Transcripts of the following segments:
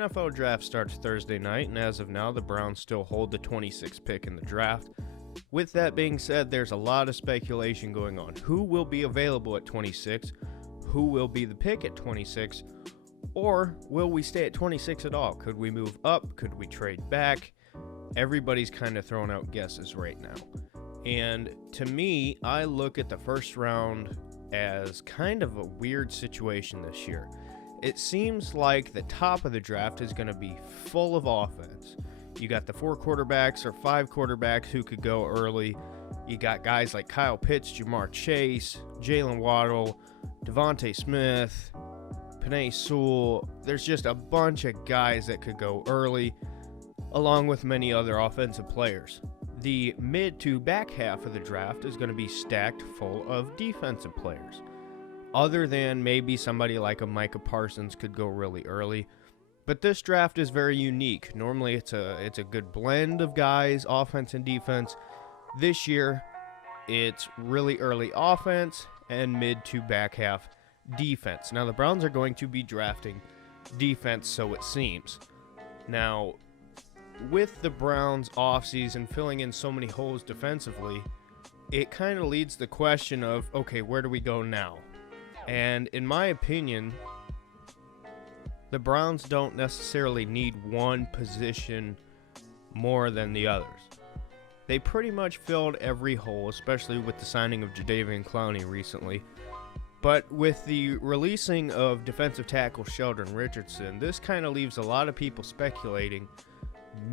NFL draft starts Thursday night, and as of now, the Browns still hold the 26th pick in the draft. With that being said, there's a lot of speculation going on. Who will be available at 26? Who will be the pick at 26? Or will we stay at 26 at all? Could we move up? Could we trade back? Everybody's kind of throwing out guesses right now. And to me, I look at the first round as kind of a weird situation this year. It seems like the top of the draft is going to be full of offense. You got the 4 quarterbacks or 5 quarterbacks who could go early. You got guys like Kyle Pitts, Jamar Chase, Jalen Waddle, Devontae Smith, Penei Sewell. There's just a bunch of guys that could go early, along with many other offensive players. The mid to back half of the draft is going to be stacked full of defensive players. Other than maybe somebody like a Micah Parsons could go really early. But this draft is very unique. Normally it's a good blend of guys, offense and defense. This year, it's really early offense and mid to back half defense. Now, the Browns are going to be drafting defense, so it seems. Now, with the Browns offseason filling in so many holes defensively, it kind of leads the question of, okay, where do we go now? And in my opinion, the Browns don't necessarily need one position more than the others. They pretty much filled every hole, especially with the signing of Jadeveon Clowney recently. But with the releasing of defensive tackle Sheldon Richardson, this kind of leaves a lot of people speculating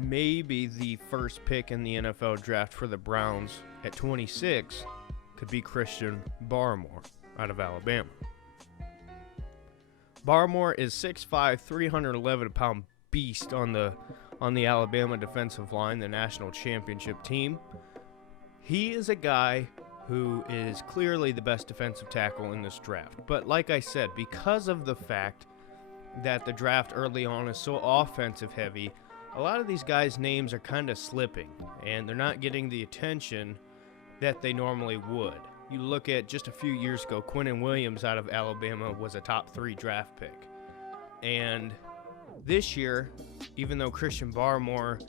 maybe the first pick in the NFL draft for the Browns at 26 could be Christian Barmore out of Alabama. Barmore is 6'5", 311-pound beast on the Alabama defensive line, the national championship team. He is a guy who is clearly the best defensive tackle in this draft. But like I said, because of the fact that the draft early on is so offensive heavy, a lot of these guys' names are kind of slipping, and they're not getting the attention that they normally would. You look at just a few years ago, Quinnen Williams out of Alabama was a top 3 draft pick. And this year, even though Christian Barmore,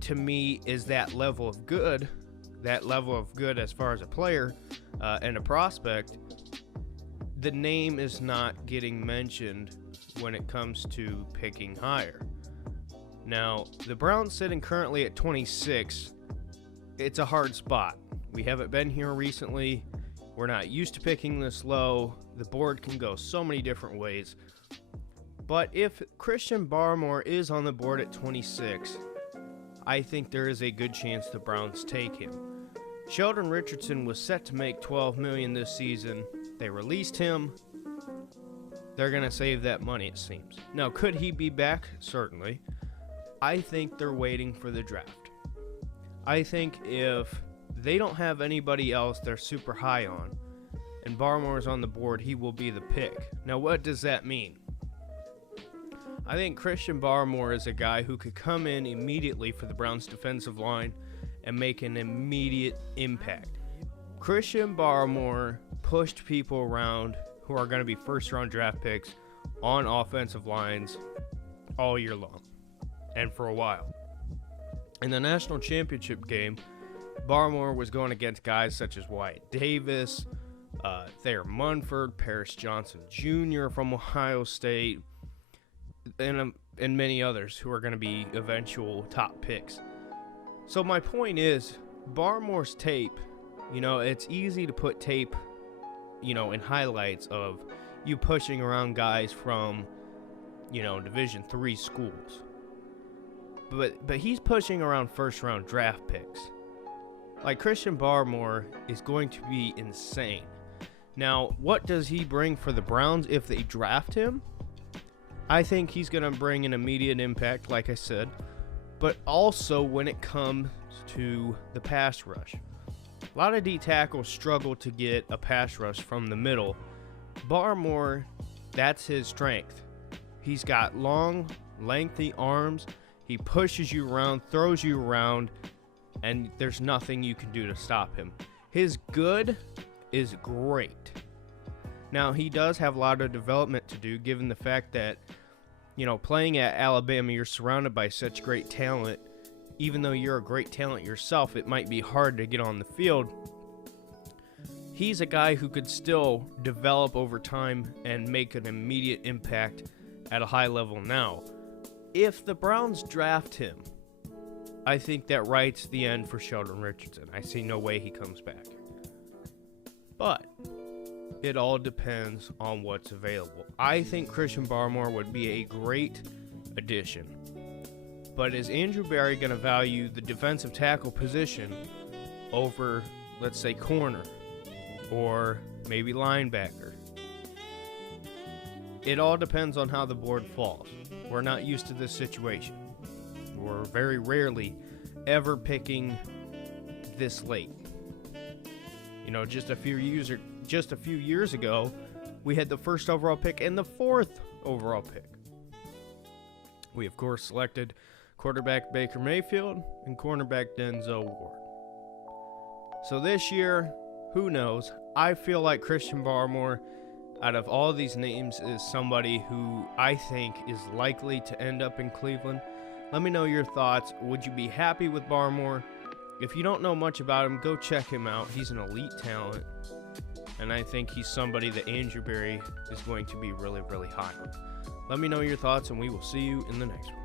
to me, is that level of good as far as a player and a prospect, the name is not getting mentioned when it comes to picking higher. Now, the Browns sitting currently at 26, it's a hard spot. We haven't been here recently. We're not used to picking this low. The board can go so many different ways. But if Christian Barmore is on the board at 26, I think there is a good chance the Browns take him. Sheldon Richardson was set to make $12 million this season. They released him. They're going to save that money, it seems. Now, could he be back? Certainly. I think they're waiting for the draft. I think if they don't have anybody else they're super high on, and Barmore's on the board, he will be the pick. Now, what does that mean? I think Christian Barmore is a guy who could come in immediately for the Browns' defensive line and make an immediate impact. Christian Barmore pushed people around who are going to be first-round draft picks on offensive lines all year long and for a while. In the national championship game, Barmore was going against guys such as Wyatt Davis, Thayer Munford, Paris Johnson Jr. from Ohio State, and many others who are going to be eventual top picks. So my point is, Barmore's tape, it's easy to put tape, in highlights of you pushing around guys from, Division III schools. But he's pushing around first-round draft picks. Like, Christian Barmore is going to be insane. Now, what does he bring for the Browns if they draft him? I think he's going to bring an immediate impact, like I said, but also when it comes to the pass rush. A lot of D tackles struggle to get a pass rush from the middle. Barmore, that's his strength. He's got long, lengthy arms. He pushes you around, throws you around, and there's nothing you can do to stop him. His good is great. Now, he does have a lot of development to do, given the fact that playing at Alabama, you're surrounded by such great talent. Even though you're a great talent yourself, it might be hard to get on the field. He's a guy who could still develop over time and make an immediate impact at a high level now. If the Browns draft him, I think that writes the end for Sheldon Richardson. I see no way he comes back. But it all depends on what's available. I think Christian Barmore would be a great addition. But is Andrew Berry going to value the defensive tackle position over, let's say, corner or maybe linebacker? It all depends on how the board falls. We're not used to this situation. We're very rarely ever picking this late. Just a few years ago, we had the first overall pick and the fourth overall pick. We, of course, selected quarterback Baker Mayfield and cornerback Denzel Ward. So this year, who knows? I feel like Christian Barmore, out of all these names, is somebody who I think is likely to end up in Cleveland. Let me know your thoughts. Would you be happy with Barmore? If you don't know much about him, go check him out. He's an elite talent, and I think he's somebody that Andrew Berry is going to be really, really high on. Let me know your thoughts, and we will see you in the next one.